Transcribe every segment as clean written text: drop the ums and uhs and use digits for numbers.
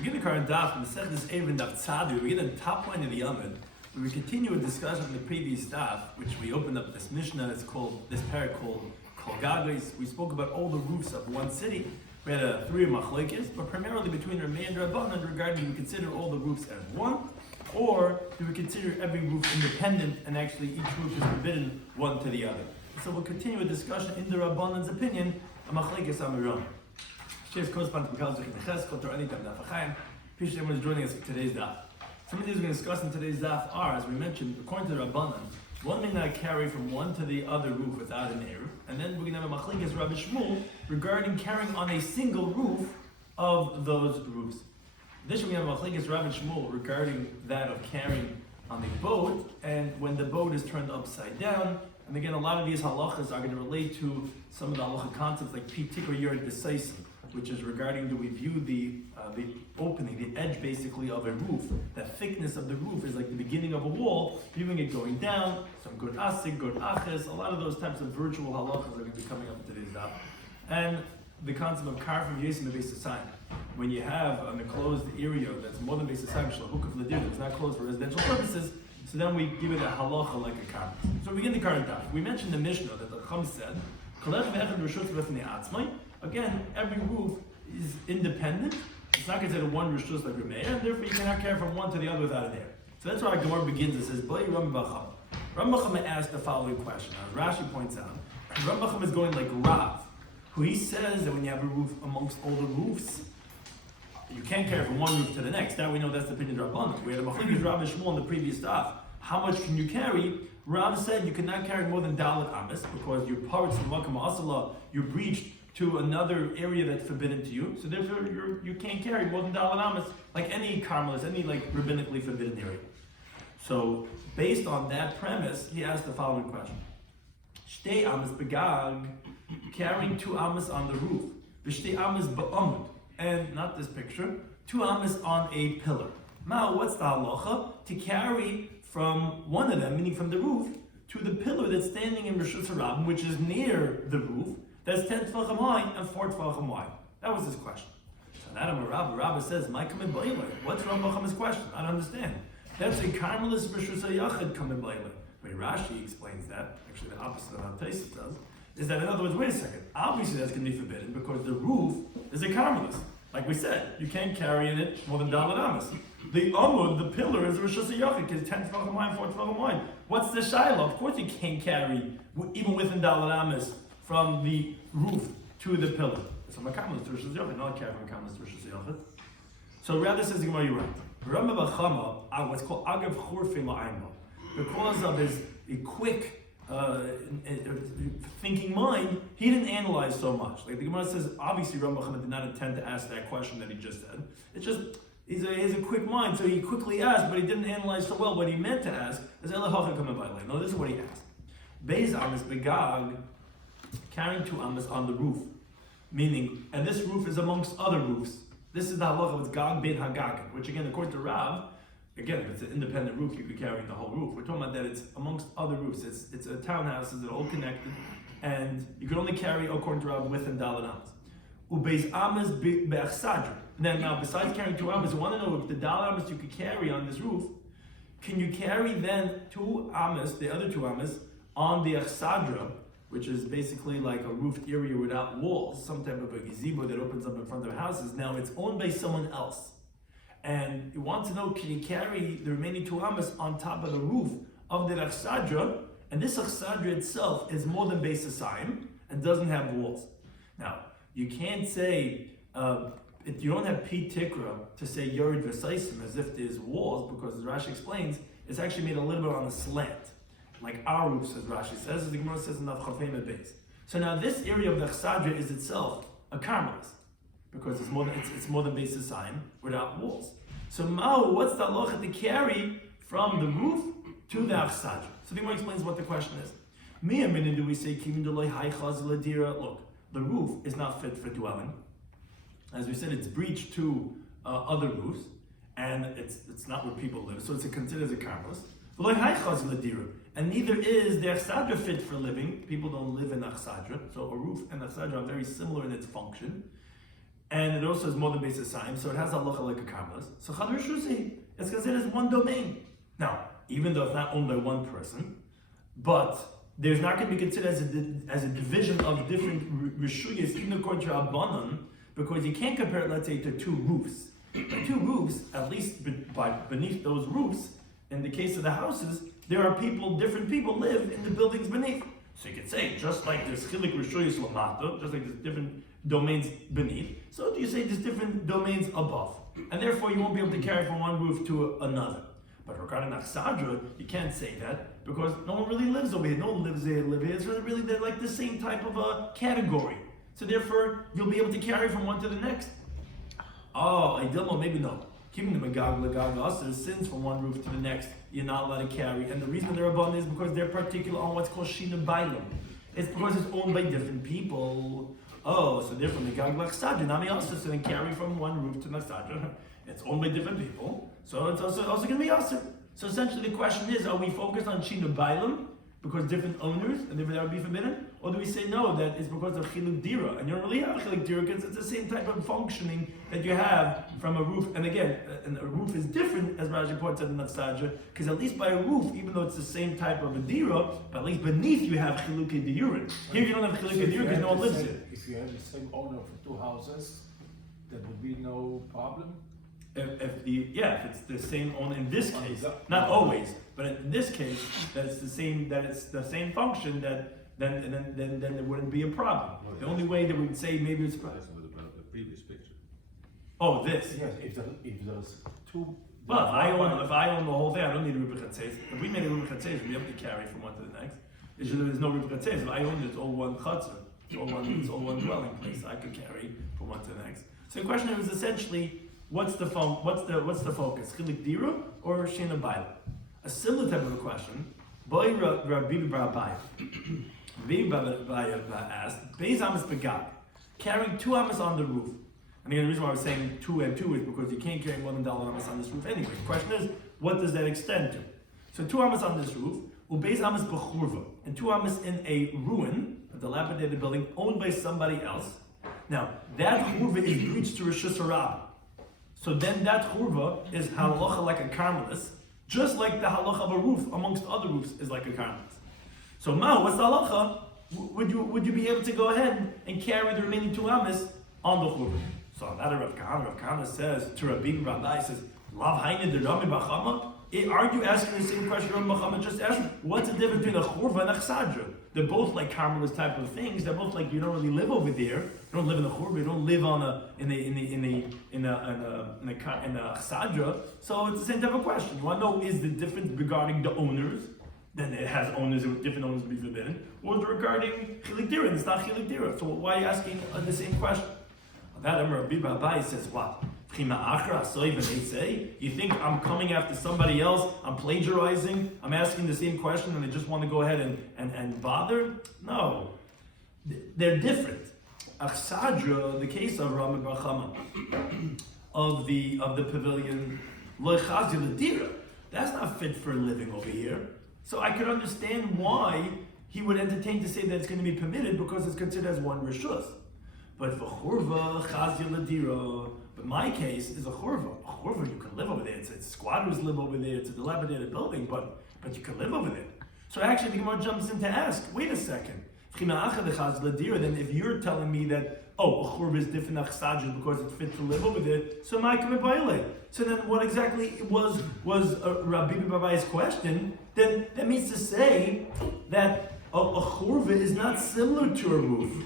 begin the current Daf, and the second is Eruvin Daf. We begin at the top line of the Yomid. We continue a discussion of the previous Daf, which we opened up this Mishnah. It's called this parak called Kol Gagos. We spoke about all the roofs of one city. We had three machlokes, but primarily between Rameh and Rabbanan regarding do we consider all the roofs as one, or do we consider every roof independent and actually each roof is forbidden one to the other. So we'll continue a discussion in the Rabbanan's opinion. A machlokes amiron. Shares correspond to Mikal Zechim Neches, Kotor Anytime Daf Achayim. Appreciate everyone joining us for today's Daf. Some of the things we're going to discuss in today's Daf are, as we mentioned, according to the Rabbanan, one may not carry from one to the other roof without an Eruv, and then we're going to have a machlokes Rabbi Shmuel regarding carrying on a single roof of those roofs. Additionally, we have a machlokes Rabbi Shmuel regarding that of carrying on a boat, and when the boat is turned upside down. And again, a lot of these halachas are going to relate to some of the halacha concepts like pitik or yard decisive, which is regarding do we view the opening, the edge basically of a roof, that thickness of the roof is like the beginning of a wall, viewing it going down, some good asik, good aches, a lot of those types of virtual halachas are going to be coming up in today's daf. And the concept of karfim yesim and beis sign. When you have an enclosed area that's more than beis sign, shalhukah ladir, it's not closed for residential purposes, so then we give it a halacha like a karfim. So we begin the current daf. We mentioned the Mishnah that the Chum said, again, every roof is independent. It's not considered one rishus like Rameh, and therefore you cannot carry from one to the other without an air. So that's why our Gemara begins. It says, Rabbi Bacham asked the following question. Now, Rashi points out, Rabbi Bacham is going like Rav, who he says that when you have a roof amongst all the roofs, you can't carry from one roof to the next. Now we know that's the opinion of Rabbanan. We had a machlokes Rabbi Shmuel in the previous daf. How much can you carry? Rav said you cannot carry more than Dalet Amis because you're parts from Makam Asala, you're breached to another area that's forbidden to you. So therefore you can't carry more than Dalet Amis, like any Carmelis, any like rabbinically forbidden area. So based on that premise, he asked the following question. Shtei Amis begag, carrying 2 Amis on the roof. V'shtei Amis ba'amud, and not this picture, 2 Amis on a pillar. Now what's the halacha? To carry from one of them, meaning from the roof, to the pillar that's standing in Rishus Harabim, which is near the roof, that's 10 tefachim high and 4 tefachim wide. That was his question. So Adam Rabbi says, "My coming b'ilay." What's Rabbi Bacham's question? I don't understand. That's a Carmelis Rishus Hayachid coming b'ilay. When Rashi explains that, actually the opposite of how Taisus does, is that in other words, wait a second. Obviously that's going to be forbidden because the roof is a Carmelis. Like we said, you can't carry in it more than Dalet Amis. The amud, the pillar, is Rishus Hayachid, because 10 tefachim high and 4 tefachim wide. What's the shiloh? Of course you can't carry, even within Dalet Amis, from the roof to the pillar. So Makamas to Rishus Hayachid, not carry from Makamas to Rishus Hayachid. So rather says the Gemara, you're right. Rabbi Bachama, what's called Agav Churfei La'ayma, because of his quick thinking mind, he didn't analyze so much. Like the Gemara says, obviously Rabbi Bachama did not intend to ask that question that he just said. It's just, he has a quick mind, so he quickly asked, but he didn't analyze so well. What he meant to ask is Elahacha coming by lane. No, this is what he asked. Beis Amis Begag, carrying 2 Amis on the roof. Meaning, and this roof is amongst other roofs. This is the halacha with Gag Bein Hagagin, which again, according to Rav, again, if it's an independent roof, you could carry the whole roof. We're talking about that it's amongst other roofs. It's a townhouses that are all connected, and you can only carry, according to Rav, within Dalet Amis. Ubeis Amis Be'achsadra. Now, besides carrying 2 Amis, you want to know if the Dalet Amis you could carry on this roof, can you carry then 2 Amis, the other 2 Amis, on the Achsadra, which is basically like a roofed area without walls, some type of a gazebo that opens up in front of houses. Now it's owned by someone else. And you want to know, can you carry the remaining 2 Amis on top of the roof of the Achsadra? And this Achsadra itself is more than Beis Hasayim and doesn't have walls. Now, you can't say, if you don't have Pi Tikra to say Yorid Vesaisim as if there's walls, because as Rashi explains, it's actually made a little bit on a slant. Like our roofs, as Rashi says, as the Gemara says in Daf Chafim base. So now this area of the Chsadra is itself a Carmelis, because it's more than Beis Hasayim without walls. So Mao, what's the halacha to carry from the roof to the Chsadra? So the Gemara explains what the question is. Do we say look, the roof is not fit for dwelling. As we said, it's breached to other roofs, and it's not where people live, so it's considered as a Carmelis. And neither is the Achsadra fit for living. People don't live in Achsadra, so a roof and Achsadra are very similar in its function. and it also has more than basis sign, so it has halacha like a karmelis. So chad rishusi, it's considered as one domain. Now, even though it's not owned by one person, but there's not going to be considered as a division of different rishuyas, even according to Rabbanan, because you can't compare it, let's say, to two roofs. By two roofs, at least beneath those roofs, in the case of the houses, there are people, different people live in the buildings beneath. So you could say, just like there's chilik rishuyas lamata, just like there's different domains beneath, so you say there's different domains above. And therefore you won't be able to carry from one roof to another. But regarding Achsadra, you can't say that because no one really lives over here. No one lives here, It's really they're like the same type of a category. So therefore, you'll be able to carry from one to the next. Oh, Idilma, maybe no. Keeping the Magag Lagag also, since from one roof to the next, you're not allowed to carry. And the reason they're abundant is because they're particular on what's called Shina Bailam. It's because it's owned by different people. Oh, so therefore Magag Lagsadra, Nami also so then carry from one roof to the Sadra. It's owned by different people, so it's also going to be awesome. So essentially the question is, are we focused on Shina Bailam, because different owners, and therefore that would be forbidden? Or do we say no, that it's because of Chiluk Dira, and you don't really have Chiluk Dira because it's the same type of functioning that you have from a roof, and again, a roof is different, as Rashi points out in Nafsadja, because at least by a roof, even though it's the same type of a Dira, but at least beneath you have Chiluk Dira. Here you don't have Chiluk Dira because no one lives here. If you have the same owner for two houses, there would be no problem? If it's the same owner in this case, not always, but in this case, that it's the same function, then there wouldn't be a problem. The only way that we would say maybe it's About the previous picture. oh this. Yes, if there's two. Well, if I own the whole thing, I don't need a Rupa Chatzes. If we made a Rupa Chatzes, we'd be able to carry from one to the next. There's no Rupa Chatzes. If I own it, it's all one chutzah. It's all one dwelling place. I could carry from one to the next. So the question is essentially, what's the focus? Chilik Dira or Shina Baila? A similar type of a question. Boy Rabbi Barabai. Rabbi Barabai asked, Beis Amas Begag, carrying two amas on the roof. And again, the reason why I was saying two and two is because you can't carry more than $1 amas on this roof anyway. The question is, what does that extend to? So two amas on this roof, Beis Amas Bechurva, and two amas in a ruin, a dilapidated building owned by somebody else. Now, that churva is breached to Rishus Harab. So then that churva is halacha like a karmelis, just like the halacha of a roof amongst other roofs is like a karmelis. So what's the halacha? Would you be able to go ahead and carry the remaining two amas on the churva? So that Rav Kahana says to Rabbi Rabbi says, Lav Haina de Rami Bachama. Aren't you asking the same question Rami Bachama just asked? What's the difference between a churva and a chsadra? They're both like karmelis type of things. They're both like you don't really live over there. You don't live in a churva. You don't live in a chsadra. So it's the same type of question. You want to know is the difference regarding the owners? Then it has owners with different owners to be forbidden. Or is it regarding chilik dira? It's not chilik dira. So why are you asking the same question? That Rabbi Babai says what? You think I'm coming after somebody else? I'm plagiarizing? I'm asking the same question and I just want to go ahead and bother? No. They're different. Achsadra, the case of Rami Bar Chama, of the pavilion, that's not fit for living over here. So I could understand why he would entertain to say that it's going to be permitted because it's considered as one rishus. But for churva, chazir ladira, but my case is a churva. A churva, you can live over there. It's squatters live over there. It's a dilapidated building, but you can live over there. So actually, the Gemara jumps in to ask, wait a second. Then if you're telling me that, a churva is different than chsadra because it's fit to live over there, so my coming. So then what exactly was Rabbi Babai's question? Then that means to say that a churva is not similar to a roof.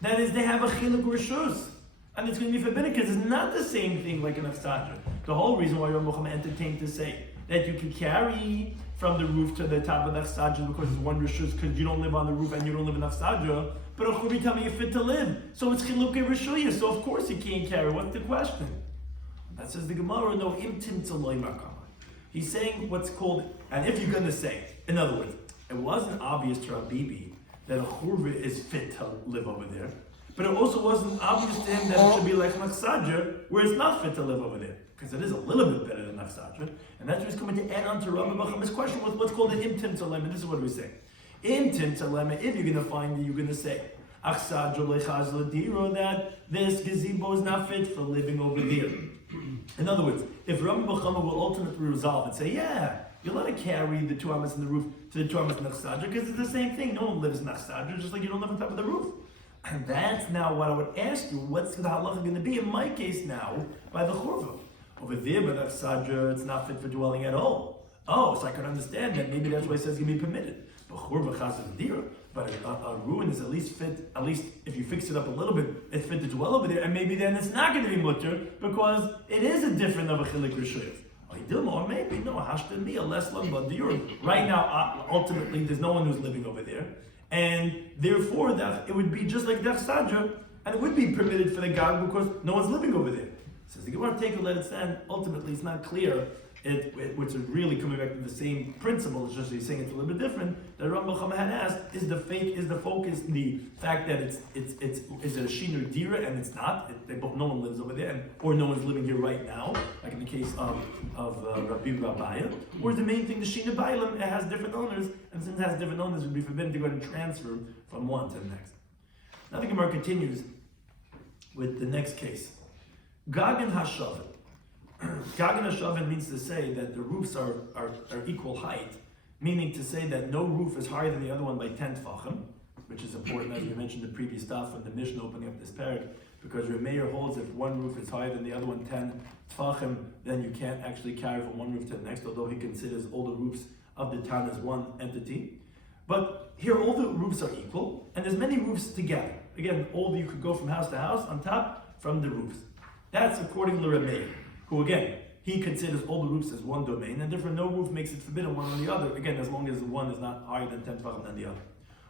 That is, they have a chiluk rishus, and it's going to be forbidden because it's not the same thing like an achsadra. The whole reason why Rabbi Muhammad entertained to say that you can carry from the roof to the top of the achsadra because it's one rishus because you don't live on the roof and you don't live in achsadra, but a churva tell me you're fit to live, so it's chiluk rishuyah, so of course you can't carry. What's the question? That says the Gemara, no imtim tzaloi makama. He's saying what's called, and if you're going to say, in other words, it wasn't obvious to Rabbi that a churva is fit to live over there, but it also wasn't obvious to him that it should be like Nachsadra, where it's not fit to live over there, because it is a little bit better than Nachsadra, and that's what he's coming to add on to Rabbi Bachama's question with what's called an imtim tzalem, and this is what we say. Imtim tzalem, if you're going to find it, you're going to say, that this gazebo is not fit for living over there. In other words, if Rabbi Bechama will ultimately resolve and say, yeah, you're allowed to carry the 2 amas in the roof to the 2 amas in the chsadra, because it's the same thing. No one lives in the chsadra, just like you don't live on top of the roof. And that's now what I would ask you, what's the halacha going to be in my case now by the churva? Over there by the chsadra, it's not fit for dwelling at all. Oh, so I can understand that. Maybe that's why it says it can be permitted. But churva chazal dira. But a ruin is at least fit, at least if you fix it up a little bit, it's fit to dwell over there, and maybe then it's not going to be mutter, because it is a different of a chilik rishuyas. Or maybe, no, hashta me, a less lamba diur. Right now, ultimately, there's no one who's living over there, and therefore, that it would be just like Dach Sadra, and it would be permitted for the Gag because no one's living over there. Says the Gemara, take a let it stand. Ultimately, it's not clear. Which is really coming back to the same principle. It's just he's saying it's a little bit different. That Rabbi Chama had asked: is the focus the fact that is it a shiur dira and it's not? No one lives over there, or no one's living here right now, like in the case of Rabbi Rabbiya. Or is the main thing the shiur bailam? It has different owners, and since it has different owners, it would be forbidden to go and transfer from one to the next. Now the Gemara continues with the next case. Gagan hashavin. Gagan hashavin means to say that the roofs are equal height, meaning to say that no roof is higher than the other one by 10 tfachim, which is important as we mentioned the previous stuff from the Mishnah opening up this parak, because your mayor holds if one roof is higher than the other one 10 tfachim, then you can't actually carry from one roof to the next, although he considers all the roofs of the town as one entity. But here all the roofs are equal, and there's many roofs together. Again, you could go from house to house on top from the roofs. That's according to Rabbi, who again, he considers all the roofs as one domain, and therefore no roof makes it forbidden one on the other, again, as long as one is not higher than 10 tefachim than the other.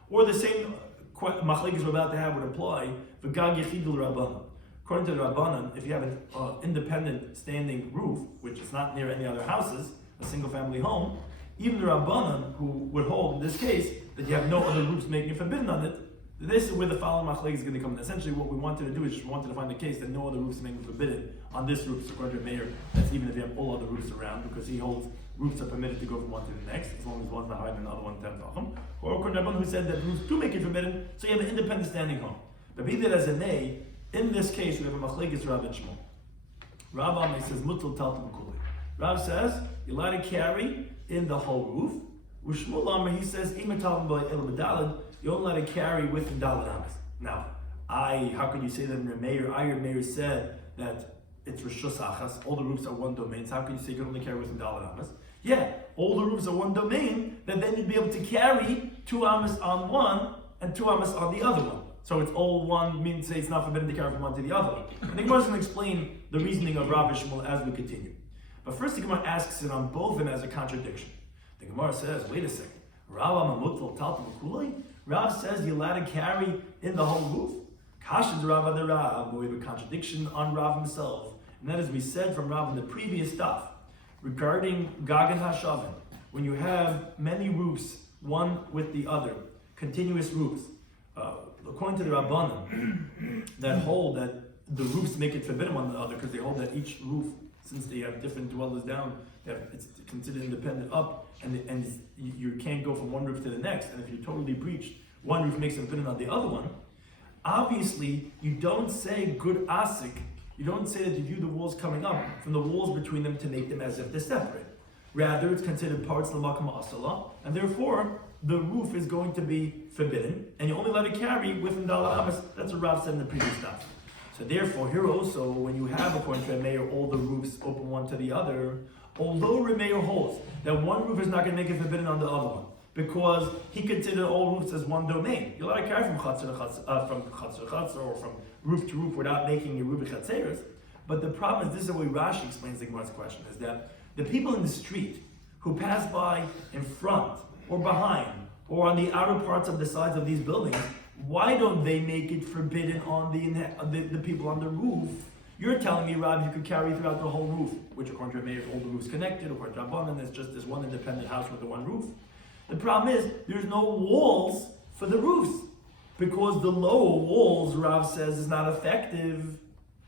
Or the same machlekes we're about to have would apply, v'gag yechidul rabbanan. According to the Rabbanan, if you have an independent standing roof, which is not near any other houses, a single family home, even the Rabbanan, who would hold in this case that you have no other roofs making it forbidden on it, this is where the following machlekes is going to come in. Essentially, what we wanted to do is we wanted to find a case that no other roofs making forbidden on this roof. So according to Meir, that's even if you have all other roofs around, because he holds roofs are permitted to go from one to the next, as long as one's not higher than the other one 10 tefachim. Or according to Rabban, who said that roofs do make it forbidden, so you have an independent standing home. But be that as it may, in this case we have a machlekes Rav and Shmuel. Rav Amay says mutal taltim kuli. Rav says you're allowed to carry in the whole roof. With Shmuel Amay, he says imatalim by el b'dalad. You're only allowed to carry with the dalad amas. Now, how could you say that in Rameir? Meir said that it's rishus achas. All the roofs are one domain. So how can you say you can only carry with the dalad amas? Yeah, all the roofs are one domain. Then you'd be able to carry 2 amas on one and 2 amas on the other one. So it's all one. Means say it's not forbidden to carry from one to the other. I think we're going to explain the reasoning of Rabbi Shmuel as we continue. But first, the Gemara asks it on both of them as a contradiction. The Gemara says, "Wait a second. Rav says you're allowed to carry in the whole roof. Kasha de Rav the Rav, but we have a contradiction on Rav himself. And that is we said from Rav in the previous stuff regarding Gagan Hashavin. When you have many roofs, one with the other, continuous roofs, according to the Rabbanan, that hold that the roofs make it forbidden one another because they hold that each roof, since they have different dwellers down, it's considered independent up, and you can't go from one roof to the next. And if you're totally breached, one roof makes it forbidden on the other one. Obviously, you don't say good asik. You don't say that you view the walls coming up from the walls between them to make them as if they're separate. Rather, it's considered parts l'makam asala, and therefore the roof is going to be forbidden, and you only let it carry within dalad amas. That's what Rav said in the previous stuff. So therefore, here also, when you have, according to Rameir, all the roofs open one to the other, although Rameir holds that one roof is not going to make it forbidden on the other one, because he considered all roofs as one domain. You're allowed to carry from chatzor to chatzor, or from roof to roof without making a rubi chatzeres. But the problem is, this is the way Rashi explains the Gemara's question, is that the people in the street who pass by in front or behind or on the outer parts of the sides of these buildings, why don't they make it forbidden on the people on the roof? You're telling me, Rob, you could carry throughout the whole roof, which according to Rameir, all the roofs connected, according to Rabbanan, there's just this one independent house with the one roof. The problem is, there's no walls for the roofs, because the lower walls, Rav says, is not effective.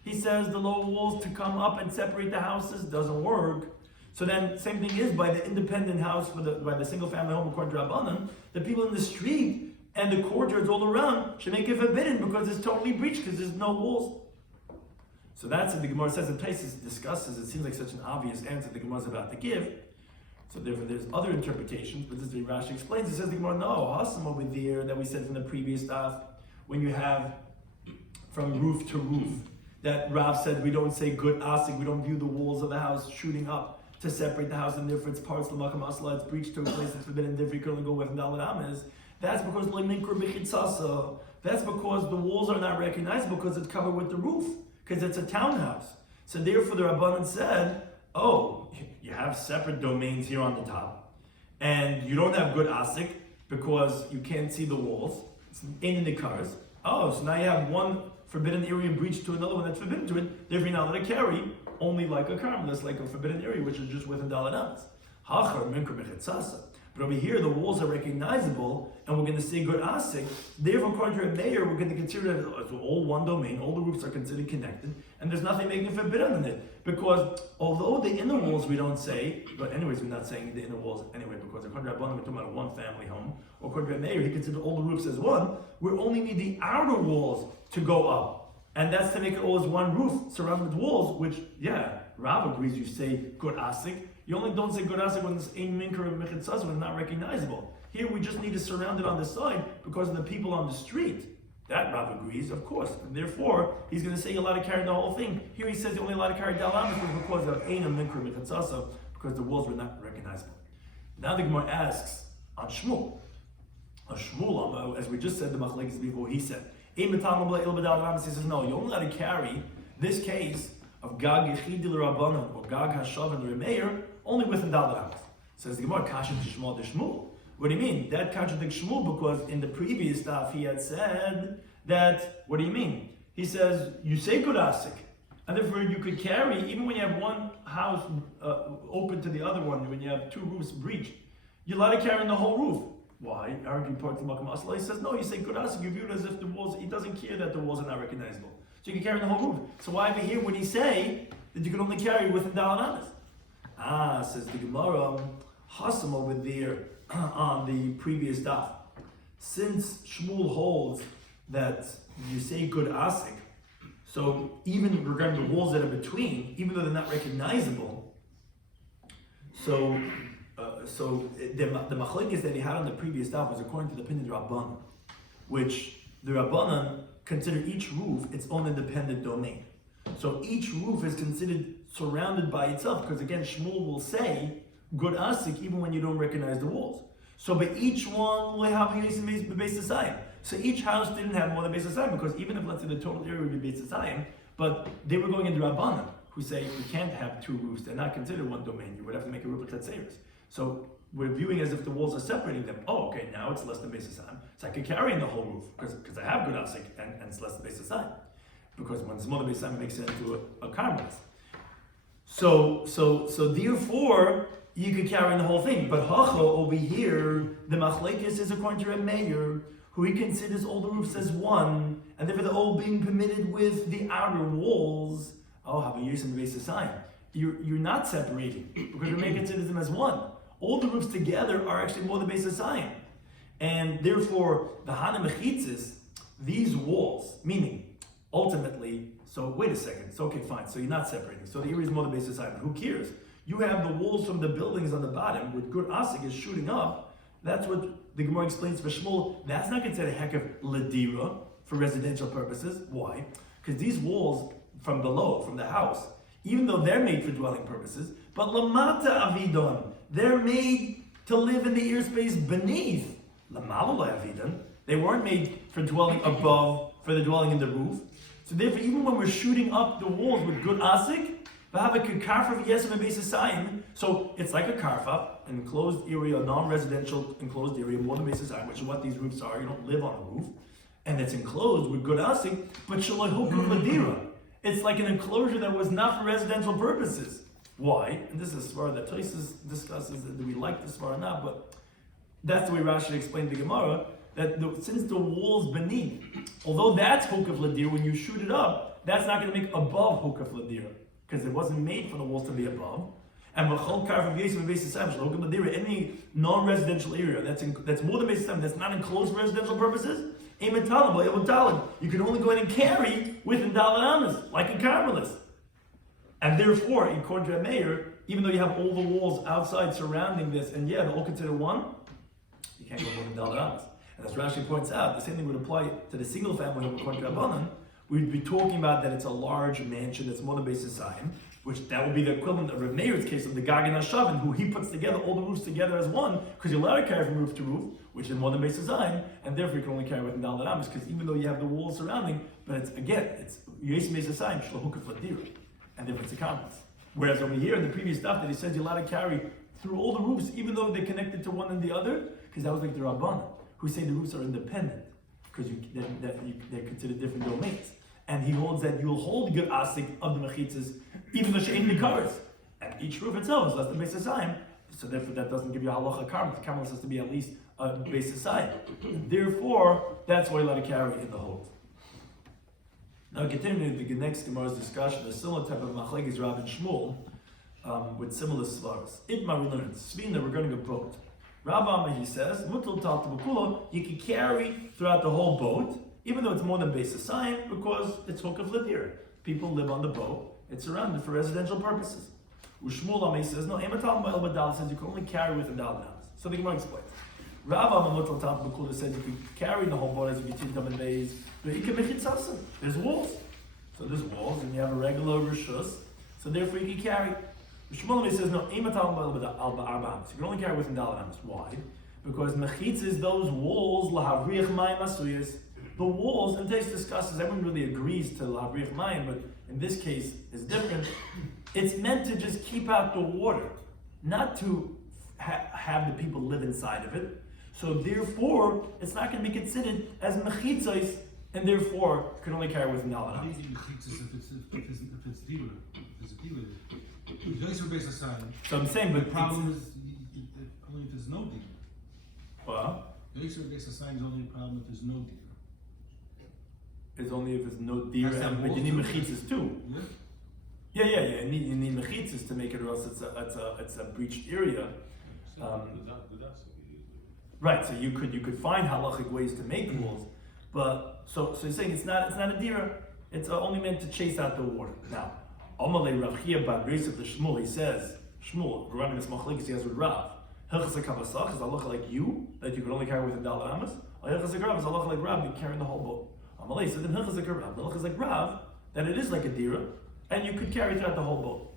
He says the lower walls to come up and separate the houses doesn't work. So then, same thing is by the independent house, by the single family home according to Rabbanan, the people in the street, and the courtyards all around should make it forbidden because it's totally breached because there's no walls. So that's what the Gemara says. And Taisus discusses. It seems like such an obvious answer the Gemara is about to give. So therefore, there's other interpretations, but this is the Rashi explains. It says the Gemara, no, Hasam over there that we said from the previous Daf, when you have from roof to roof, that Rav said we don't say good asik, we don't view the walls of the house shooting up to separate the house, and therefore it's parts of the makam asla, it's breached to a place that's forbidden, and therefore you can only go with dalad ames. That's because that's because the walls are not recognizable because it's covered with the roof, because it's a townhouse. So therefore the Rabbanan said, oh, you have separate domains here on the top, and you don't have good asik because you can't see the walls, it's in the cars. Oh, so now you have one forbidden area breached to another one that's forbidden to it, therefore you're not allowed to carry only like a karmelis, like a forbidden area, which is just within dalad ames. But over here, the walls are recognizable, and we're going to say good asik. Therefore, according to a mayor, we're going to consider it as all one domain. All the roofs are considered connected, and there's nothing making forbidden in it. Because although the inner walls we don't say, but anyways, we're not saying the inner walls anyway, because according to Rabbanan, we're talking about a one-family home. Or according to a mayor, he considered all the roofs as one. We only need the outer walls to go up, and that's to make it all as one roof surrounded with walls. Which, yeah, Rav agrees. You say good asik. You only don't say good asik when it's ein minker or mechitzas, when it's not recognizable. Here we just need to surround it on the side because of the people on the street. That Rav agrees, of course. And therefore, he's going to say you're allowed to carry the whole thing. Here he says you're only allowed to carry dalam because of ein minker or mechitzas, because the walls were not recognizable. Now the Gemara asks on Shmuel. On Shmuel, as we just said, the machlekes before he said, he says no, you're only allowed to carry this case of Gag Yechidi l'Rabbanan or Gag Hashav and Remeir only within dalad ames. Says the Gemara, Kasha Tishmal Dishmul. What do you mean? That contradicts Shmuel because in the previous stuff he had said that, what do you mean? He says, you say good asik, and therefore you could carry, even when you have one house open to the other one, when you have two roofs breached, you're allowed to carry in the whole roof. Why? Arguing part of the Makam Asla, he says, no, you say good asik, you view it as if the walls, he doesn't care that the walls are not recognizable. So you can carry the whole roof. So why over here would he say that you can only carry within dalad ames? Says the Gemara, Hasam over there on the previous daf. Since Shmuel holds that you say good asik, so even regarding the walls that are between, even though they're not recognizable, so the machlekes that he had on the previous daf was according to the opinion of the Rabbanan, which the Rabbanan consider each roof its own independent domain. So each roof is considered surrounded by itself, because again, Shmuel will say good asik even when you don't recognize the walls. So, but each one will have a base aside. So each house didn't have more than base aside, because even if let's say the total area would be base aside, but they were going into Rabbanan, who say you can't have two roofs; they're not considered one domain. You would have to make a roof with tzeres. So we're viewing as if the walls are separating them. Oh, okay, now it's less than base aside, so I could carry in the whole roof because I have good asik and it's less than base aside. Because when it's more than base aside, it makes it into a karmelis. So therefore, you could carry in the whole thing. But Hacha over here, the machlekes is according to a mayor, who he considers all the roofs as one, and therefore they're all being permitted with the outer walls. Oh, have a use in the base aside. You're not separating, because you're making them as one. All the roofs together are actually more than base aside. And therefore, the Hana Mechitzis, these walls, meaning, ultimately, so wait a second, so okay, fine, so you're not separating. So the area is more than base aside, but who cares? You have the walls from the buildings on the bottom with good asik is shooting up. That's what the Gemara explains for Shmuel. That's not considered a heck of ladira for residential purposes. Why? Because these walls from below, from the house, even though they're made for dwelling purposes, but lamata avidon, they're made to live in the airspace beneath. Lamalula avidon, they weren't made for dwelling above, for the dwelling in the roof. So therefore, even when we're shooting up the walls with good asik, so it's like a karfa, an enclosed area, a non-residential enclosed area, more than basis, which is what these roofs are. You don't live on a roof, and it's enclosed with good asik, but it's like an enclosure that was not for residential purposes. Why? And this is a svara that Taisus discusses, that we like the svara or not, but that's the way Rashi explained the Gemara, that since the walls beneath, although that's hukaf ladir, when you shoot it up, that's not going to make above hukaf ladir, because it wasn't made for the walls to be above. And any non-residential area that's more than basic time, that's not enclosed for residential purposes, you can only go in and carry within Dalet Amas, like a Carmelist. And therefore, according to a mayor, even though you have all the walls outside surrounding this, and yeah, they're all considered one, you can't go more than Dalet Amas. And as Rashi points out, the same thing would apply to the single family home according to Rabbanan. We'd be talking about that it's a large mansion that's more than basic sign, which that would be the equivalent of a mayor's case of the Gag and Hashavin, who he puts together all the roofs together as one, because you're allowed to carry from roof to roof, which is more than basic sign, and therefore you can only carry within Dalet Amas, because even though you have the walls surrounding, but it's Yesi basic sign, Shlahukah Fladira, and therefore it's a compass. Whereas over here in the previous stuff that he says you're allowed to carry through all the roofs, even though they're connected to one and the other, because that was like the Rabbanan, who say the roofs are independent, because they're considered different domains. And he holds that you'll hold good asik of the mechitzas, even though she'ain't the covers. And each roof itself is less than basic sign, so therefore that doesn't give you a halacha karma. The karma has to be at least a basic sign. Therefore, that's why you're allowed to carry in the hold. Now, continuing the next Gemara's discussion, a similar type of machlekes Rav and Shmuel, with similar svaras. Itmar we learned svina regarding a boat. Rav Amma, he says, mutal tal tabukula, you can carry throughout the whole boat, even though it's more than basic sign, because it's hookav ladir. People live on the boat, it's surrounded for residential purposes. Ushmuel Amay says, no, Ematal Ba'el Badal says you can only carry with a Dalet Amas. So the Gemara explains. Rav Amma mutal tal tabukula says you can carry the whole boat as you can see them in bays, but you can make it tzasa. There's walls. So there's walls, and you have a regular rishus, so therefore you can carry. Shmuel says no. You can only carry within Dalet Amas. Why? Because mechitzas those walls lahavriach mayim asuyas. The walls, and Tais discusses. Everyone really agrees to lahavriach mayim, but in this case it's different. It's meant to just keep out the water, not to have the people live inside of it. So therefore, it's not going to be considered as mechitzas, and therefore can only carry within Dalet Amas. If it's dealer, Joyce based aside. So I'm saying, but the problem is only if there's no dealer. What? Joyce based aside is only a problem if there's no dealer. It's only if there's no deer, but you need mechitzas too. Yeah. Yeah. You need mechitzas to make it, or else it's a breached area. Right. So you could find halachic ways to make walls, but so you're saying it's not a deer. It's only meant to chase out the water. Now, Amalei Rav Chia Bar Reisef the Shmuel, he says, Shmuel, regarding this machlekes he has with Rav, Hilchas HaKavasach is halacha like you, that you can only carry with a Dalet Amas, or Hilchas HaKarav is halacha like Rav, you carrying the whole boat. Amalei said, then Hilchas HaKarav, the halacha is like Rav, that it is like a dira, and you could carry throughout the whole boat.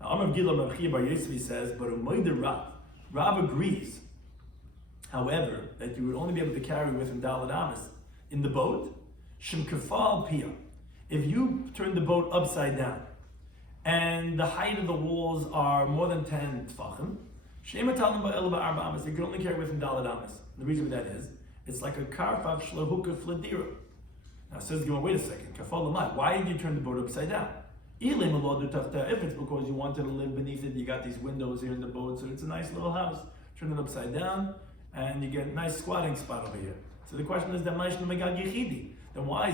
Now, Amar Gila Rav Chia Bar Yosef, he says, but Umayda Rav agrees, however, that you would only be able to carry within Dalet Amas in the boat, Shem Kafal Piyah. If you turn the boat upside down, and the height of the walls are more than 10 tfachim, you can only carry within Dalet Amas. The reason for that is, it's like a karfav shlehuka fladira. Now says the Gemara, wait a second, why did you turn the boat upside down? If it's because you wanted to live beneath it, you got these windows here in the boat, so it's a nice little house. Turn it upside down, and you get a nice squatting spot over here. So the question is, then why is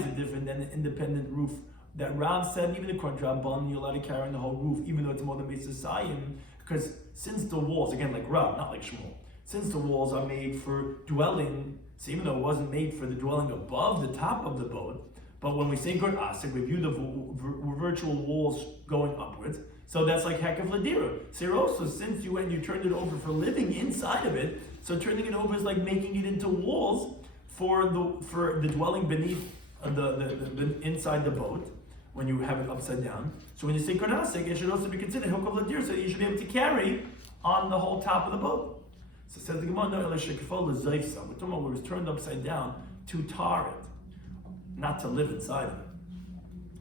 it different than an independent roof? That Rav said, even according to Rabban, you're allowed to carry in the whole roof, even though it's more than basic sayim, because since the walls, again like Rav, not like Shmuel, since the walls are made for dwelling, so even though it wasn't made for the dwelling above the top of the boat, but when we say good asik, we view the virtual walls going upwards, so that's like hekav ladira. So also, since you turned it over for living inside of it, so turning it over is like making it into walls for the dwelling beneath the inside the boat, when you have it upside down. So when you say kodasik, it should also be considered hookav ladir, so you should be able to carry on the whole top of the boat. So it says the Gemara, no, we're talking about where it was turned upside down to tar it, not to live inside of it.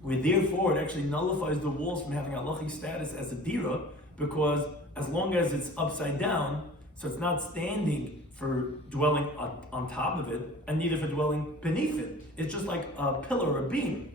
Where therefore it actually nullifies the walls from having a halachic status as a dira, because as long as it's upside down, so it's not standing for dwelling on top of it, and neither for dwelling beneath it. It's just like a pillar or a beam.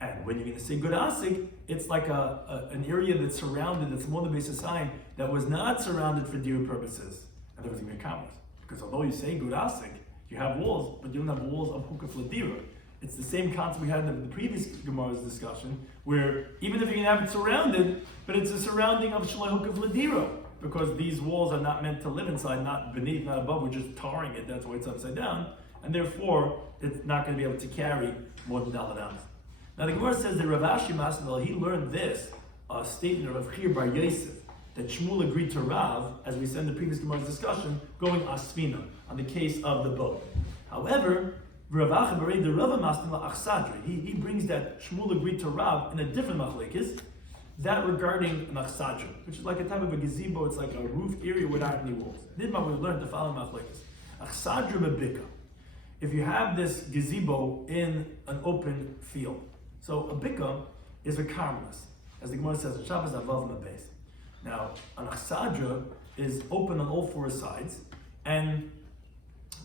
And when you're going to say good asik, it's like an area that's surrounded, that's more than basic sign, that was not surrounded for deer purposes. And there was going to be commas. Because although you say good asik, you have walls, but you don't have walls of hukaf ladira. It's the same concept we had in the previous Gemara's discussion, where even if you can have it surrounded, but it's a surrounding of Shalai Hukav Ladira, because these walls are not meant to live inside, not beneath, not above, we're just tarring it, that's why it's upside down, and therefore it's not going to be able to carry more than Dalet Amos. Now the Gemara says that Rav Ashi Masnel, he learned this statement of Rav Chir Bar Yosef, that Shmuel agreed to Rav, as we said in the previous Gemara's discussion, going asfina, on the case of the boat. However, Rav Achi Barei the Rav Masnel Achsadri, he brings that Shmuel agreed to Rav in a different machlekes, that regarding an achsadra, which is like a type of a gazebo, it's like a roof area without any walls. Nidma, we learned the following machlekes. Achsadra mebika. If you have this gazebo in an open field, so a bika is a carmelus, as the Gemara says, Shabbos avav mabes. Now, an achsadra is open on all four sides, and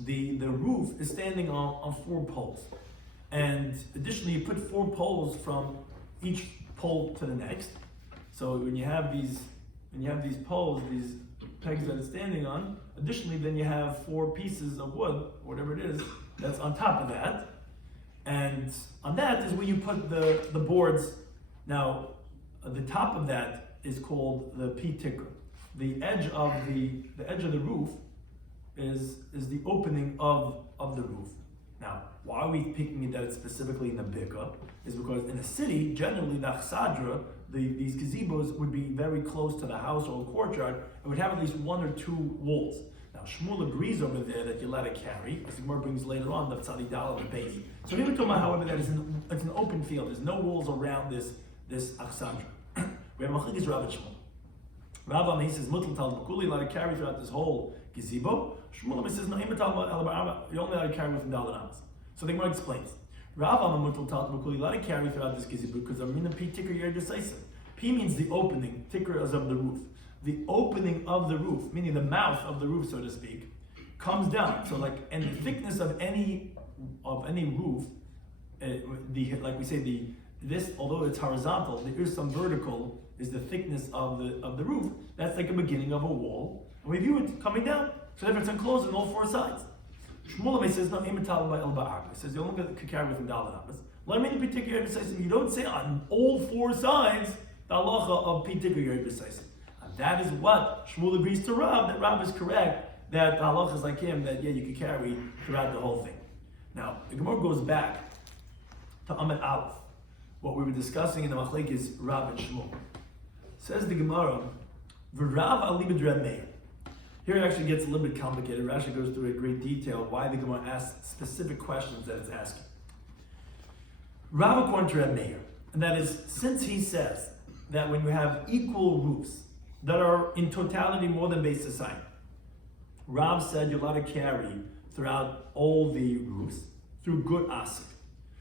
the roof is standing on 4 poles. And additionally, you put 4 poles from each pole to the next. So when you have these poles, these pegs that it's standing on, additionally then you have 4 pieces of wood, whatever it is, that's on top of that. And on that is where you put the boards. Now, the top of that is called the P-ticker. The edge of the roof is the opening of the roof. Now, why are we picking it that it's specifically in the bika? Is because in a city, generally the achsadra, these gazebos would be very close to the house or the courtyard, and would have at least 1 or 2 walls. Now, Shmuel agrees over there that you're allowed to carry, as the Gemara brings later on, the tzadi dal and the base. So we were talking about, however, that it's an open field. There's no walls around this achsadra. We have Machlekes Rav Shmuel. Rav he says, Mutal Tal Bakuli, allowed to carry throughout this whole gazebo. Shmuel says, no, you're only allowed to carry within Dalet Amos. So the Gemara explains. Rav Mutal Tal Bakuli, allowed to carry throughout this gazebo because Amina P ticker you're decisive. P means the opening, ticker is of the roof. The opening of the roof, meaning the mouth of the roof, so to speak, comes down. So and the thickness of any roof, like we say, this, although it's horizontal, there is some vertical, is the thickness of the roof. That's like a beginning of a wall. And we view it coming down. So therefore it's enclosed on all 4 sides. Shmuel says, no, he says, you only can carry within Dalet Amos. You don't say on all 4 sides the halacha of P-ticker Yerid B'Seisim. And that is what Shmuel agrees to Rav, that Rav is correct, that the halacha is like him, that you could carry throughout the whole thing. Now, the Gemara goes back to Amid Aleph, what we were discussing in the machlekes Rav and Shmuel. Says the Gemara, V'Rav alibid Reb Meir. Here it actually gets a little bit complicated. Rashi goes through in great detail why the Gemara asks specific questions that it's asking. Rav according to Reb Meir, and that is, since he says that when you have equal roofs that are in totality more than base society, Rav said you're allowed to carry throughout all the roofs through good asik.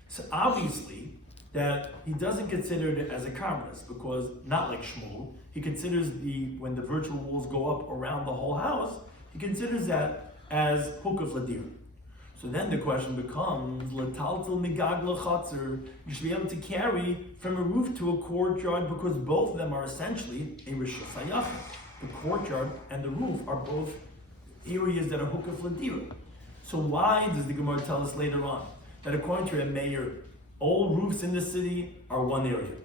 So obviously that he doesn't consider it as a carmelus, because not like Shmuel, he considers when the virtual walls go up around the whole house, he considers that as hukaf ladir. So then the question becomes, letaltal migag lechatzer, you should be able to carry from a roof to a courtyard, because both of them are essentially a rishus hayachim. The courtyard and the roof are both areas that are hukaf ladir. So why does the Gemara tell us later on that according to a mayor, all roofs in the city are one area,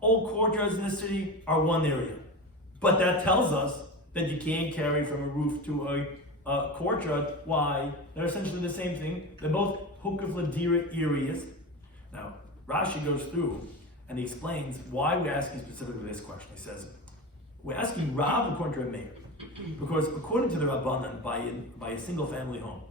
all courtyards in the city are one area, but that tells us that you can't carry from a roof to a courtyard? Why? They're essentially the same thing. They're both hukaf ladira areas. Now, Rashi goes through and he explains why we're asking specifically this question. He says, we're asking Rav according to a mayor, because according to the Rabbanan, by a single family home,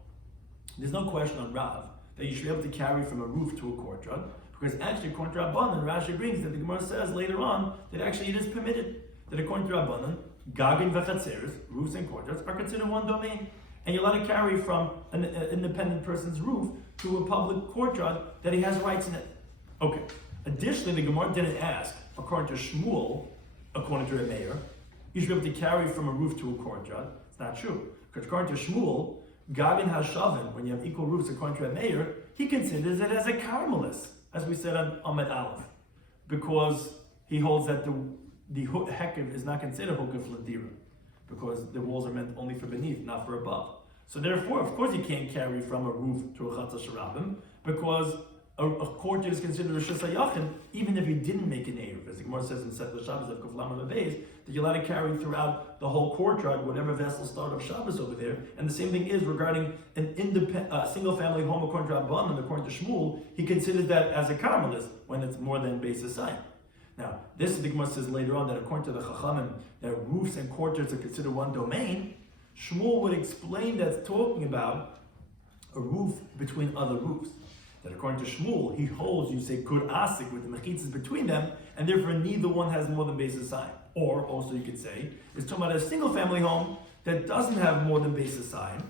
there's no question on Rav that you should be able to carry from a roof to a courtyard, because actually according to Rabbanan, Rashi brings that the Gemara says later on that actually it is permitted, that according to Rabbanan, Gagin v'chatzeres, roofs and courtyards, are considered one domain, and you're allowed to carry from an independent person's roof to a public courtyard that he has rights in it. Okay. Additionally, the Gemara didn't ask, according to Shmuel, according to a mayor, you should be able to carry from a roof to a courtyard. It's not true. Because according to Shmuel, Gagin Hashavin, when you have equal roofs according to a mayor, he considers it as a carmelus, as we said on Amid Aleph, because he holds that the hekev is not considered hukaf ladira, because the walls are meant only for beneath, not for above. So therefore, of course, you can't carry from a roof to a chatzah sharabim, because a courtyard is considered a Rishus HaYachid, even if you didn't make an Eruv. As the Gemara says in Sefet Shabbos of Kuf Lamed Beis, that you're allowed to carry throughout the whole courtyard, whatever vessel start of Shabbos over there. And the same thing is regarding an single-family home according to Rabban and according to Shmuel, he considers that as a Carmelist when it's more than Beis Hasayim. Now, this the Gemara says later on that according to the Chachamim, that roofs and courtyards are considered one domain. Shmuel would explain that's talking about a roof between other roofs. That according to Shmuel, he holds, you say, good asik with the mechitzas between them, and therefore neither one has more than Beis Hasayim. Or, also you could say, it's talking about a single family home that doesn't have more than Beis Hasayim,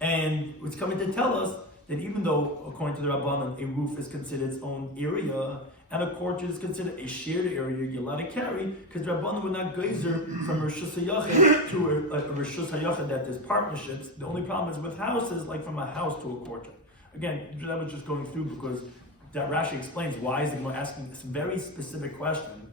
and it's coming to tell us that even though, according to the Rabbanan, a roof is considered its own area, and a courtyard is considered a shared area you're allowed to carry, because Rabbanan would not geyser from Rishus HaYachid to a Rishus HaYachid that there's partnerships. The only problem is with houses, like from a house to a courtyard. Again, that was just going through because that Rashi explains why is the Gemara asking this very specific question.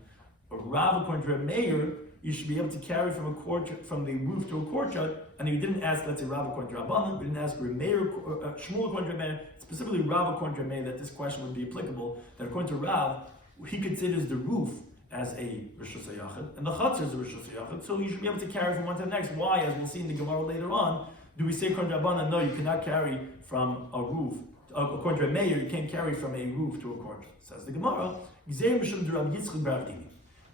A Rav according to a mayor, you should be able to carry from a courtyard, from the roof to a courtyard, and you didn't ask, let's say, Rav according to Rabbanan, we didn't ask Shmuel according to a mayor, specifically Rav according to a mayor, that this question would be applicable. That according to Rav, he considers the roof as a Rishus HaYachid, and the Chatzar is a Rishus HaYachid, so you should be able to carry from one to the next. Why, as we'll see in the Gemara later on, do we say according to Rabbanan, no, you cannot carry from a roof, according to a mayor, you can't carry from a roof to a courtyard. Says the Gemara,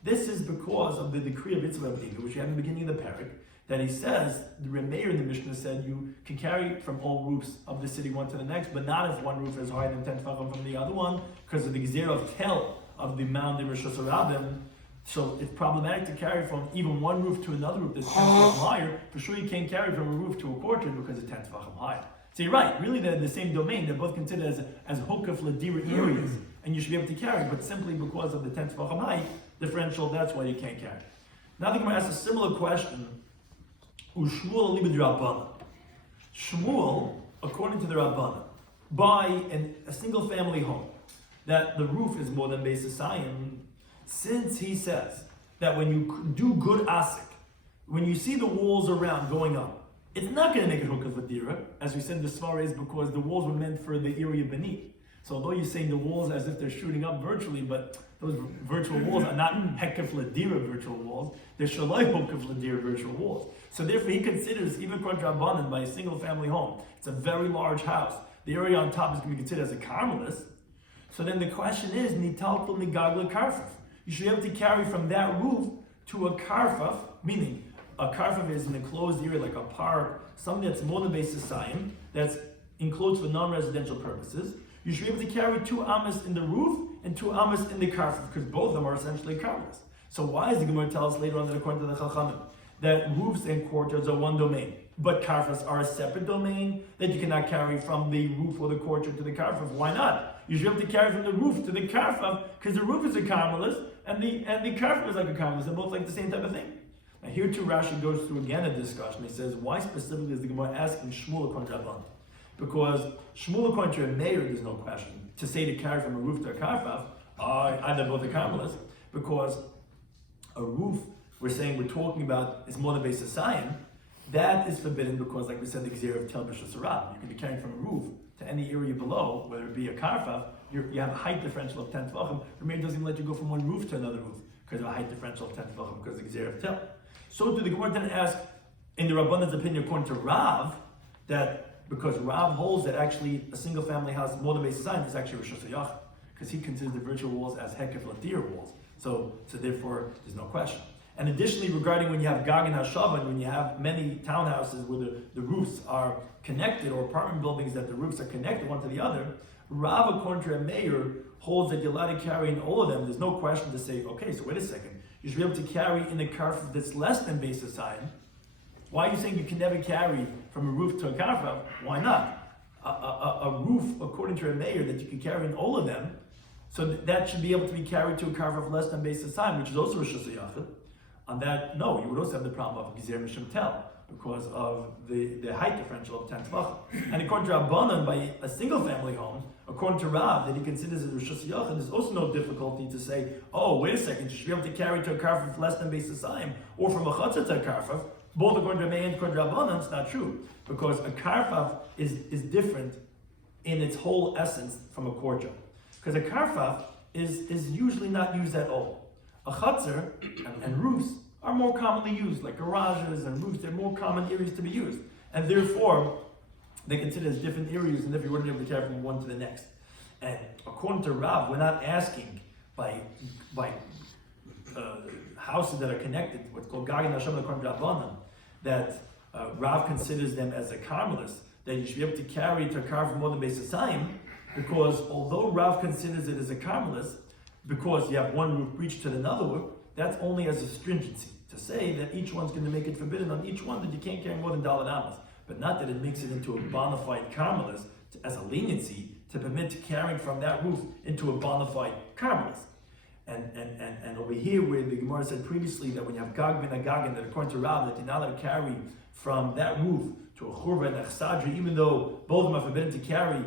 this is because of the decree of Yitzchak Rabdini, which we had in the beginning of the parak, that he says, the Remeir in the Mishnah said you can carry from all roofs of the city one to the next, but not if one roof is higher than 10 tefachim from the other one, because of the Gzeir of Tel of the mound in Rosh Hashanah. So it's problematic to carry from even one roof to another roof that's 10 tefachim higher. For sure you can't carry from a roof to a courtyard because it's 10 tefachim higher. So you're right, really they're the same domain, they're both considered as hukaf ladira areas, and you should be able to carry, but simply because of the 10 tefachim height differential, that's why you can't carry. Now the Gemara asks a similar question. Shmuel libid Rabbanan. Shmuel, according to the Rabbanan, by a single family home, that the roof is more than Beis Hasayim, since he says that when you do good asik, when you see the walls around going up, it's not going to make it hukaf ladira, as we said in the Svara, is because the walls were meant for the area beneath. So although you're saying the walls as if they're shooting up virtually, but those virtual walls are not hekaf ladira virtual walls, they're shalai hukaf ladira virtual walls. So therefore he considers, even according to Rabbanan, by a single family home, it's a very large house. The area on top is going to be considered as a carmelist. So then the question is, nitalkel migagla karfaf. You should be able to carry from that roof to a karfaf, meaning a karfaf is an enclosed area like a park, something that's more than Beis Hasayim, that's enclosed for non-residential purposes. You should be able to carry 2 amas in the roof and 2 amas in the karfaf, because both of them are essentially carmelist. So why is the Gemara tell us later on that according to the Chachamim, that roofs and courtyards are one domain, but karfas are a separate domain, that you cannot carry from the roof or the courtyard to the karfaf? Why not? You should be able to carry from the roof to the karfaf, because the roof is a carmelist, and the karfaf is like a carmelist. They're both like the same type of thing. Now here too Rashi goes through again a discussion. He says, why specifically is the Gemara asking Shmuel according to Rabbanan? Because Shmuel according to a mayor, there's no question. To say to carry from a roof to a karfaf, either both a carmelist, because a roof, we're saying we're talking about is more than Beis Hasayim, that is forbidden because, like we said, the Gzeir of Tel B'Shus Harab. You can be carrying from a roof to any area below, whether it be a karfaf, you have a height differential of 10 tefachim. The mayor doesn't even let you go from one roof to another roof because of a height differential of 10 tefachim because of the Gzeir of Tel. So do the Gemara then ask, in the Rabbanan's opinion, according to Rav, that because Rav holds that actually a single family house more than Beis Hasayim is actually Rishus HaYachid, because he considers the virtual walls as hekef latir walls. So therefore, there's no question. And additionally, regarding when you have Gag and Hashavan, when you have many townhouses where the roofs are connected, or apartment buildings that the roofs are connected one to the other, Rav, according to a mayor, holds that you're allowed to carry in all of them. There's no question to say, okay, so wait a second, you should be able to carry in a karfaf that's less than Beis Hasayim. Why are you saying you can never carry from a roof to a karfaf? Why not? A roof, according to a mayor, that you can carry in all of them, so that should be able to be carried to a karfaf less than Beis Hasayim, which is also Rishus HaYachid. On that, no, you would also have the problem of Gzeir Mishum Tel, because of the height differential of 10 tefachim. And according to Rabbanan, by a single family home, according to Rav, that he considers it Rishus HaYachid, there's also no difficulty to say, oh, wait a second, you should be able to carry to a karfaf less than Beis Hasayim, or from a chatzah to a karfaf. Both according to Meir and according to Rabbanan, it's not true, because a karfaf is different in its whole essence from a courtyard. Because a karfaf is usually not used at all. A chutzner and roofs are more commonly used, like garages and roofs. They're more common areas to be used, and therefore they consider as different areas, and if you wouldn't be able to carry from one to the next. And according to Rav, we're not asking by houses that are connected, what's called Gag and Hashem according to Rabbanan, that Rav considers them as a karmelis, that you should be able to carry to a car from more than Beis Hasayim, because although Rav considers it as a karmelis, because you have one roof breach to another roof, that's only as a stringency, to say that each one's going to make it forbidden on each one, that you can't carry more than Daled Amos, but not that it makes it into a bona fide karmelis as a leniency to permit carrying from that roof into a bona fide karmelis. And over here, where the Gemara said previously that when you have Gag ben Agagin, that according to Rav, that you're not allowed to carry from that roof to a churva and a chsadra, even though both of them are forbidden to carry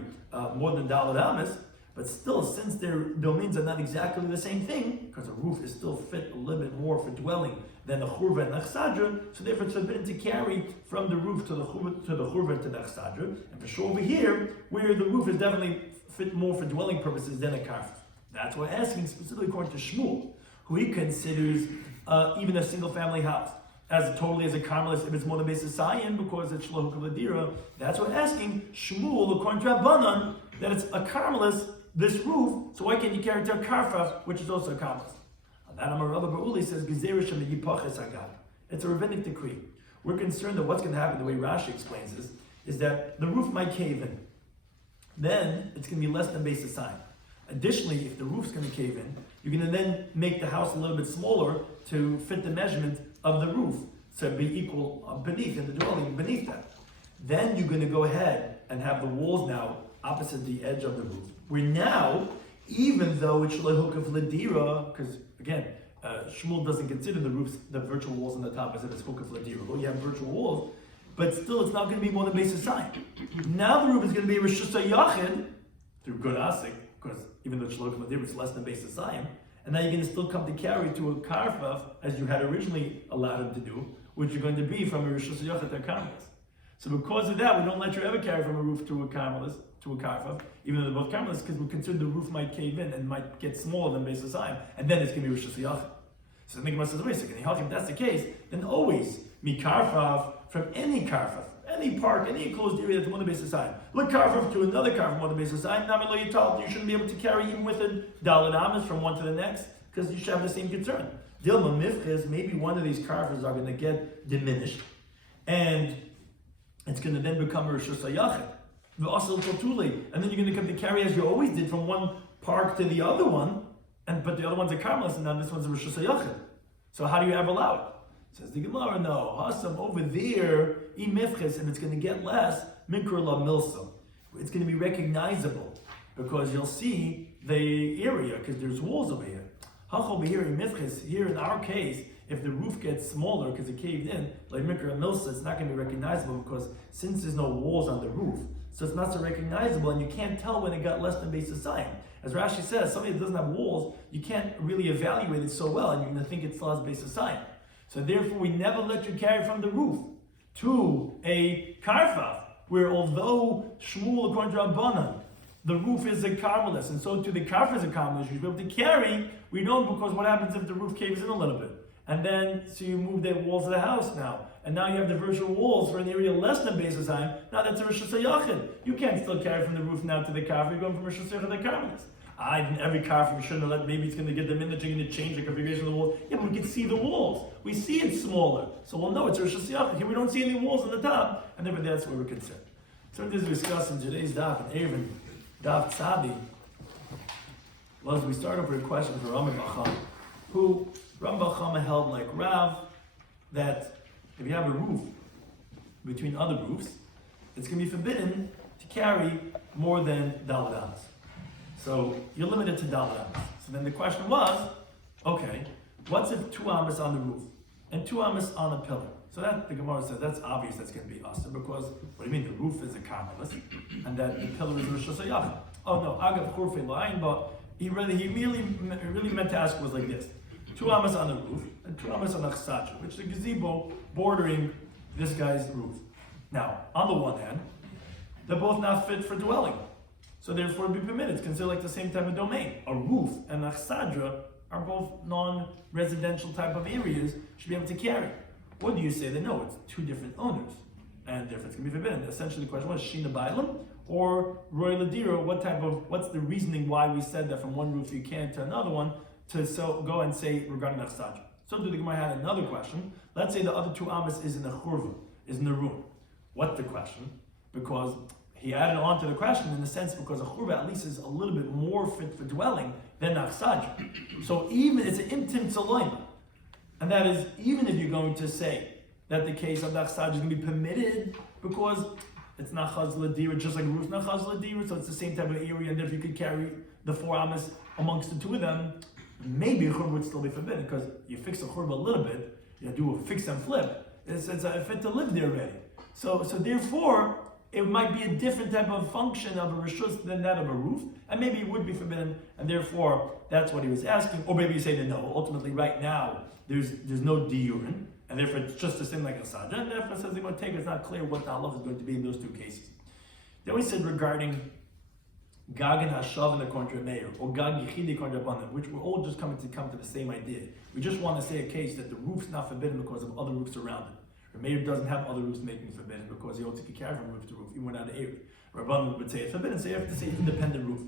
more than Daled Amos, but still, since their domains are not exactly the same thing, because a roof is still fit a little bit more for dwelling than a churva and a chsadra, so therefore it's forbidden to carry from the roof to the churva and to the chsadra. And for sure over here, where the roof is definitely fit more for dwelling purposes than a karfaf. That's what we're asking specifically according to Shmuel, who he considers even a single family house as totally as a karmelis if it's more than Beis Hasayim because it's shlohuk l'dira. That's what we're asking Shmuel according to Rabbanan that it's a karmelis, this roof, so why can't you carry it to a karfaf, which is also a karmelis? On that Amar Rabbi Uli says Gezerah Shem Yipaches Hagag. It's a rabbinic decree. We're concerned that what's going to happen, the way Rashi explains this, is that the roof might cave in. Then it's going to be less than Beis Hasayim. Additionally, if the roof's going to cave in, you're going to then make the house a little bit smaller to fit the measurement of the roof, so be equal beneath, in the dwelling beneath that. Then you're going to go ahead and have the walls now opposite the edge of the roof. Where now, even though it's shlohuk of ledira, because again, Shmuel doesn't consider the roofs, the virtual walls on the top as if it's huk of ledira. Well, you have virtual walls, but still it's not going to be more than Beis Hasayim. Now the roof is going to be Rosh Yachid through good asik, because even though shlohuk of ledira is less than Beis Hasayim, and now you're going to still come to carry to a karfaf as you had originally allowed him to do, which you're going to be from a Rosh Yachid to a karmelis. So because of that, we don't let you ever carry from a roof to a karmelis, to a karfaf, even though they're both karmelis, because we're concerned the roof might cave in and might get smaller than Beis Hasayim, and then it's going to be Rosh Yachid. So the Gemara says, wait a second, if that's the case, then always mikarfaf from any karfaf, any park, any enclosed area that's more than Beis Hasayim. Look karfaf to another karfaf more than Beis Hasayim. Now you shouldn't be able to carry even with a Daled Amos from one to the next, because you should have the same concern. Dilma mifches, maybe one of these karfas are going to get diminished, and it's going to then become a Rosh Yachid. And then you're going to come to carry as you always did from one park to the other one, but the other one's a karmelis, and now this one's a Rosh Yachid. So how do you ever allow it? Says the Gemara, no. Hasam over there, imifches, and it's going to get less, mikra la milsa. It's going to be recognizable because you'll see the area because there's walls over here. Hach over here, imifches, here in our case, if the roof gets smaller because it caved in, like mikra milsa, it's not going to be recognizable because since there's no walls on the roof, so it's not so recognizable, and you can't tell when it got less than Beis Hasayim. As Rashi says, somebody that doesn't have walls, you can't really evaluate it so well, and you're going to think it still has Beis Hasayim. So therefore, we never let you carry from the roof to a karfaf, where although Shmuel, according to Rabbanan, the roof is a karmelis, and so too the karfaf is a karmelis, you should be able to carry. We don't, because what happens if the roof caves in a little bit? And then, so you move the walls of the house now. And now you have the virtual walls for an area less than Beis Hasayim. Now that's a Rosh Yachid. You can't still carry from the roof now to the karfaf. You're going from Rosh Yachid to karmelis. Every karfaf, we shouldn't have let, maybe it's going to get the imaging and change the configuration of the wall. Yeah, but we can see the walls. We see it smaller. So we'll know it's Rosh Yachid. Here we don't see any walls on the top. And then that's where we're concerned. So this is discussed in today's Daf, in Eruvin Daf Tzadi. Well, as we start off with a question for Rambam Bacham, who Rambam Bacham held like Rav, that if you have a roof between other roofs, it's going to be forbidden to carry more than Daled Amos. So you're limited to Daled Amos. So then the question was, okay, what's if 2 amos on the roof and 2 amos on a pillar? So that the Gemara said that's obvious that's going to be usher because what do you mean the roof is a karmelis and that the pillar is Rosh Yachid? Oh no, Agav Churfei La'ayin, but he really meant to ask was like this: 2 amos on the roof and 2 amos on the chsadra, which is a gazebo bordering this guy's roof. Now, on the one hand, they're both not fit for dwelling. So therefore it'd be permitted. It's considered like the same type of domain. A roof and a chsadra are both non-residential type of areas, should be able to carry. Or do you say that no, it's two different owners, and therefore it's going to be forbidden? Essentially the question was, Shina Bailam or Roy Ladira, what's the reasoning why we said that from one roof you can't to another one, to go and say regarding the chsadra? So the Gemara had another question. Let's say the other two amas is in the churva, is in the room. What's the question? Because he added on to the question in the sense because a churva at least is a little bit more fit for dwelling than a chsadra. So even it's an imtim tzaloim, and that is even if you're going to say that the case of the chsadra is going to be permitted because it's not chaz l'dira, just like a roof not chaz l'dira, so it's the same type of area, and if you could carry the four amas amongst the two of them, maybe a churva would still be forbidden because you fix a churva a little bit, you do a fix and flip. It's a fit to live there already. So therefore, it might be a different type of function of a rishus than that of a roof, and maybe it would be forbidden, and therefore that's what he was asking. Or maybe you say that no, ultimately right now there's no diurin, and therefore it's just the same like a sadra, and therefore says they're going to take it's not clear what the halach is going to be in those two cases. Then we said regarding Gag and Hashav in the contra mayor, or Gag Yichidi contra Abanim, which we're all just coming to the same idea. We just want to say a case that the roof's not forbidden because of other roofs around it. The mayor doesn't have other roofs making it forbidden because he also can carry from roof to roof, even without an area. Rabban would say it's forbidden, so you have to say independent roof.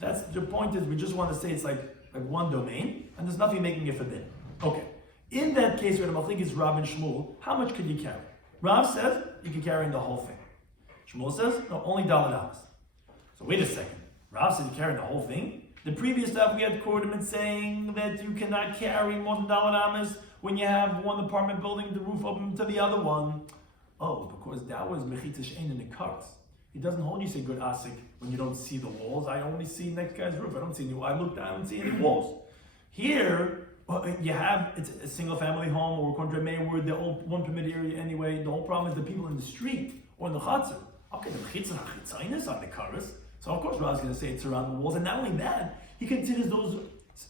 That's the point is we just want to say it's like one domain, and there's nothing making it forbidden. Okay. In that case where the Machlik is Rav and Shmuel, how much could you carry? Rav says you can carry in the whole thing. Shmuel says no, only $1. So wait a second. Rav said you carry the whole thing. The previous stuff we had Kordaman saying that you cannot carry more than $1 when you have one apartment building, the roof open to the other one. Oh, because that was Mechitzish Ein in the cars. He doesn't hold you say good asik when you don't see the walls. I only see next guy's roof. I don't see any. I look down and see any walls. Here, you have it's a single family home or contra may where the old one permitted area anyway. The whole problem is the people in the street or in the chatzar. Okay, the Mechitzah on the cars. So of course Rav's going to say it's around the walls, and not only that, he considers those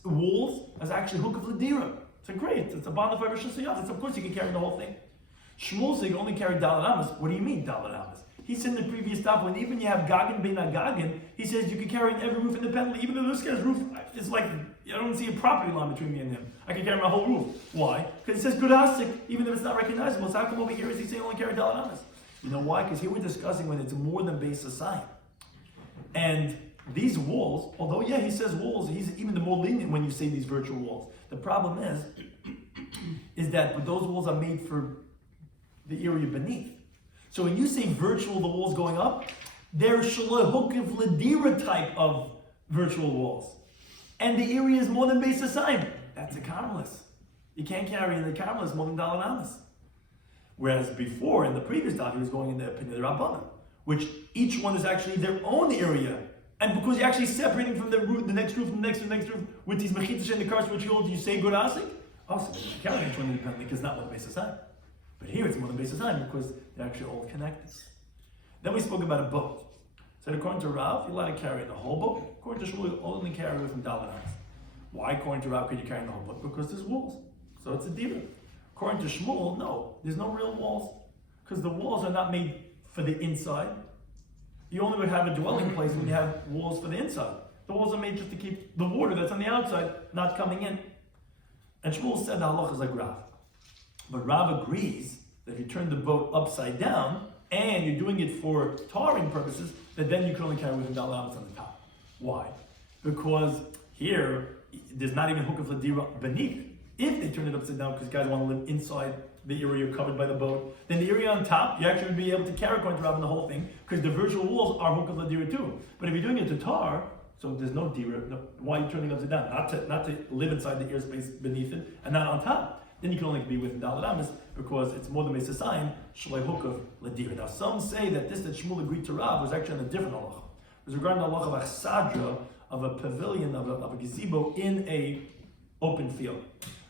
walls as actually hook of ladira. It's great. It's a bond of Irish Siyas. Of course you can carry the whole thing. Shmuel said you only carry $1. What do you mean $1? He said in the previous stop when even you have Gagin bein Gagin, he says you can carry every roof independently. Even though this guy's roof is like I don't see a property line between me and him. I can carry my whole roof. Why? Because it says good asik, even if it's not recognizable. So how come over here is he saying only carry $1? You know why? Because here we're discussing when it's more than base sign. And these walls, although yeah, he says walls, he's even the more lenient when you say these virtual walls. The problem is that those walls are made for the area beneath. So when you say virtual, the walls going up, they're shalahuk ladira type of virtual walls. And the area is more than base sign. That's a carmelist. You can't carry in the carmelist more than $1. Whereas before, in the previous daf, he was going in the opinion of the Rabbanim, which each one is actually their own area. And because you're actually separating from the roof, the next roof, the next roof, with these mechitzah and the cars which you say good asik, also you can carry each one independently because it's not more than base sign. But here it's more than base sign because they're actually all connected. Then we spoke about a boat. So according to Rav, you're allowed to carry the whole boat. According to Shmuel, you only carry within $1. Why, according to Rav, could you carry the whole boat? Because there's walls. So it's a diva. According to Shmuel, no, there's no real walls. Because the walls are not made for the inside. You only would have a dwelling place when you have walls for the inside. The walls are made just to keep the water that's on the outside not coming in. And Shmuel said the halach is like Rav. But Rav agrees that if you turn the boat upside down and you're doing it for tarring purposes, that then you can only carry within $1 on the top. Why? Because here, there's not even hook of ladira beneath. If they turn it upside down because guys want to live inside the area covered by the boat, then the area on top, you actually would be able to carry according to Rav in the whole thing because the virtual walls are hook of ladira too. But if you're doing it to tar, so there's no dira, why are you turning it upside down? Not to live inside the airspace beneath it and not on top. Then you can only be within $1 because it's more than Mesa sign, Shalai Hukav Ladira. Now some say that this that Shmuel agreed to Rav was actually on a different halacha. It was regarding the halacha of a chsadra, of a pavilion, of a gazebo in a open field.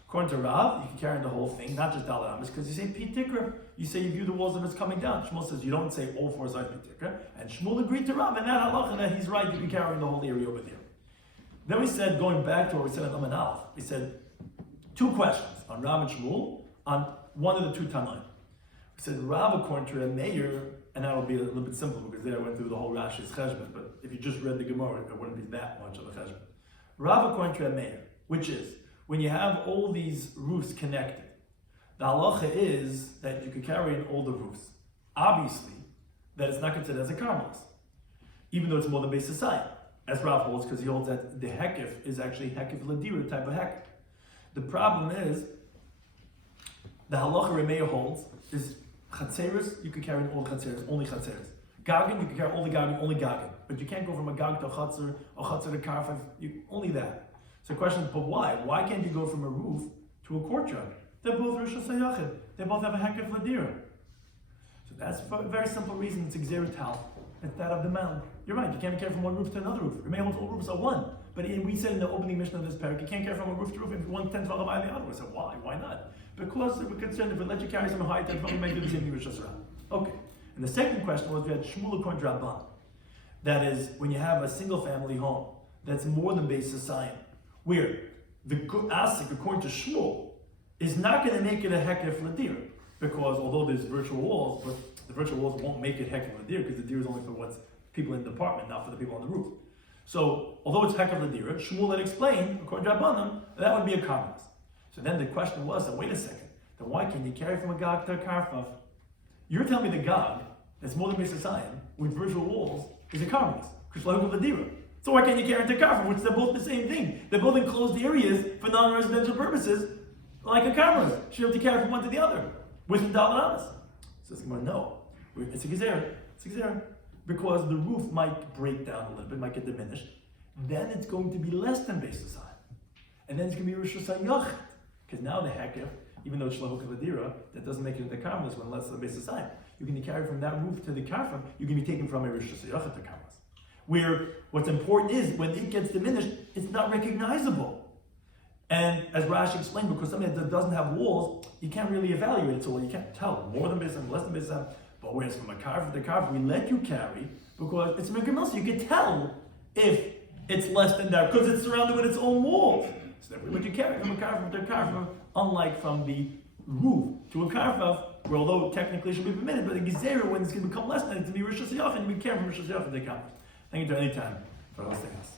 According to Rav, you can carry the whole thing, not just $1, because you say Pitikra, you say you view the walls of it's coming down. Shmuel says you don't say all four sides Pitikra. And Shmuel agreed to Rav in that halacha that he's right, you can carry the whole area over there. Then we said, going back to what we said on Aman Aleph, we said two questions on Rav and Shmuel on one of the two Tanaim. We said Rav, according to a mayor, and that'll be a little bit simpler because there I went through the whole Rashi's cheshbon. But if you just read the Gemara, it wouldn't be that much of a cheshbon. Rav according to Meir, which is when you have all these roofs connected, the halacha is that you could carry in all the roofs. Obviously, that it's not considered as a karmelis, even though it's more than Beis Yisayim, as Rav holds, because he holds that the hekif is actually hekif ladira type of hekif. The problem is, the halacha Remeir holds is chatzeres, you could carry in all the chatzeres, only chatzeres. Gagan, you can carry all the gagan, only gagan. But you can't go from a gag to a chatzer, or chatzer to karfev, only that. So the question is, but why? Why can't you go from a roof to a courtyard? They're both Rosh Hashanah. They both have a hekif ladira. So that's for a very simple reason. It's exerit tal. It's that of the mound. You're right. You can't carry from one roof to another roof. Remember, all roofs are one. But we said in the opening mission of this parak, you can't carry from a roof to roof if one 10 tefachim higher than the other. So why? Why not? Because we're concerned if we let you carry some high 10 tefachim, you may do the same thing with Rosh Hashanah. Okay. And the second question was we had Shmuel according to Rabban. That is when you have a single family home that's more than Beis Yisayim, where the asik according to Shmuel is not going to make it a hekef ladir, because although there's virtual walls, but the virtual walls won't make it hekef ladir because the dir is only for what's people in the apartment, not for the people on the roof. So although it's hekef ladir, Shmuel had explained according to Rabbanim that would be a karmelis. So then the question was, wait a second, then why can you carry from a gag to a karfaf? You're telling me the gag that's more than Beis Yisayim with virtual walls is a karmelis, because ladira. So why can't you carry into karfaf, which they're both the same thing? They're both enclosed areas for non-residential purposes. Like a karmelis, you have to carry from one to the other with the dalaramas. So it's going to no, it's a gezerah. It's a gezerah because the roof might break down a little bit, might get diminished. Then it's going to be less than Beis Yisayim, and then it's going to be Rosh Hashanah because now the hekef, even though it's shlavuk v'adira, that doesn't make it into karmelis when less than Beis Yisayim. You're going to carry from that roof to the karfaf. You're going to be taken from a Rosh Hashanah to karmelis. Where what's important is when it gets diminished, it's not recognizable. And as Rashi explained, because something that doesn't have walls, you can't really evaluate it, so you can't tell more than Beis Yisayim, less than Beis Yisayim. But whereas from a karf to karf, we let you carry because it's megamil, so you can tell if it's less than that because it's surrounded with its own walls. So that we let you carry from a karf to karf, unlike from the roof to a karf, where although technically it should be permitted, but the gezerah when it's going to become less than it's going to be Rosh Hashanah, and you can carry from Rosh Hashanah to the karf. Thank you to any time for listening to us.